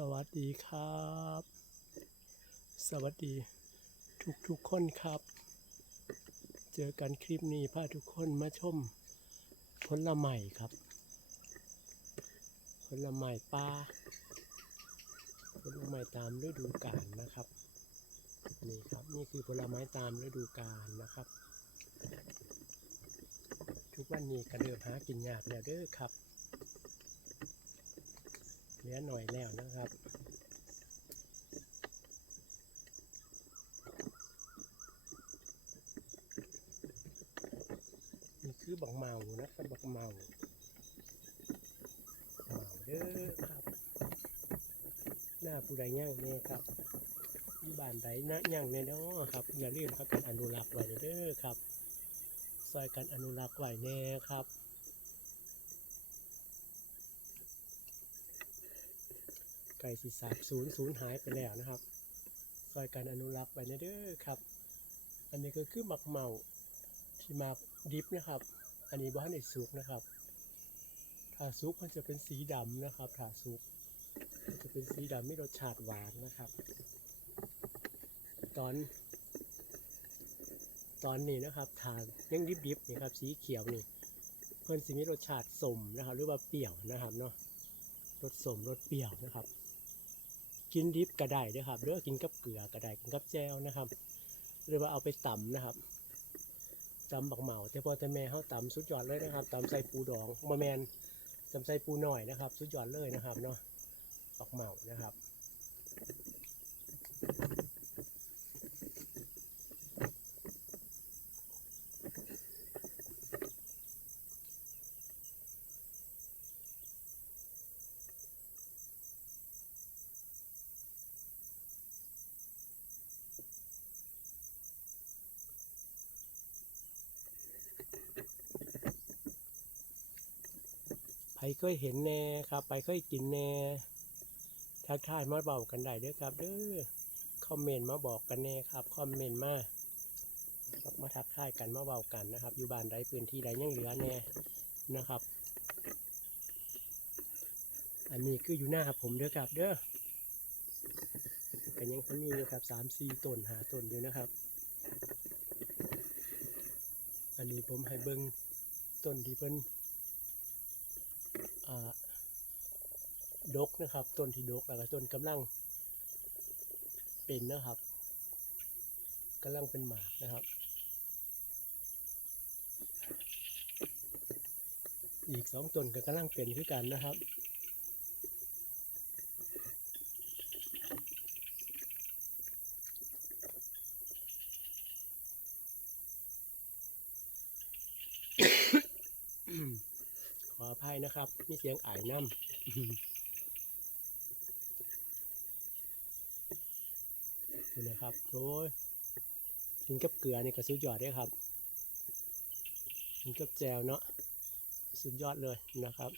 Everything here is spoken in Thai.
สวัสดีครับ สวัสดีทุกทุกคนครับ เจอกันคลิปนี้พาทุกคนมาชมผลไม้ครับ ผลไม้ป่าผลไม้ตามฤดูกาลนะครับนี่ครับนี่คือผลไม้ตามฤดูกาลนะครับ ทุกวันนี้ก็เริ่มหากินยากแล้วเด้อครับ เหลือหน่อยแล้วนะครับนี่คือบักเมานะครับบักเมาเมาเด้อครับ หน้าผู้ใดย่างแน่ครับบ้านใดนะย่างแน่เนาะครับอย่าลืมพักกันอนุรักษ์ไว้เด้อครับซอยกันอนุรักษ์ไว้แน่ครับ ก่สีสาบศูนย์ศูนย์หายไปแล้วนะครับซอยการอนุรักษ์ไว้นะเด้อครับ อันนี้ก็คือหมักเมาที่มาดิฟนะครับ อันนี้บ้านในสุกนะครับถ้าสุกมันจะเป็นสีดำนะครับถ้าสุกมันจะเป็นสีดำไม่รสชาติหวานนะครับ ตอน ตอนนี้นะครับทานยังดิบๆนี่ครับสีเขียวนี่เพิ่นสิมีรสชาติสมนะครับ หรือว่าเปรี้ยวนะครับเนาะรสสมรสเปรี้ยวนะครับ กินดิบก็ได้เด้อครับ หรือว่ากินกับเกลือก็ได้กินกับแจวนะครับ หรือว่าเอาไปตำนะครับตำบักเหมาแต่พอแต่แม่เขาตำสุดยอดเลยนะครับตำใส่ปูดองมะแมนตำใส่ปูหน่อยนะครับ สุดยอดเลยนะครับเนาะบักเหมานะครับ เคยเห็นแน่ครับ ไปเคยกินแน่ทักทายมาบอกกันได้เด้อครับเด้อคอมเมนต์มาบอกกันแน่ครับคอมเมนต์มาครับมาทักทายกันมาเบากันนะครับ อยู่บ้านใดพื้นที่ใดยังเหลือแน่นะครับ อันนี้คืออยู่หน้าผมเด้อครับเด้อกันยังคนนี้อยู่ครับสามสี่ต้นหาต้นอยู่นะครับ อันนี้ผมให้เบิ้งต้นที่เพิ่น ดกนะครับ ต้นที่ดกแล้วก็ต้นกำลังเป็นนะครับกำลังเป็นหมากนะครับ อีกสองต้นก็กำลังเป็นคือกันนะครับ ภัยนะครับ มีเสียงไอน้ำดูนะครับโอ้ยกินกับเกลือนี่ก็สุดยอดเลยครับกินกับแจวเนาะสุดยอดเลยนะครับ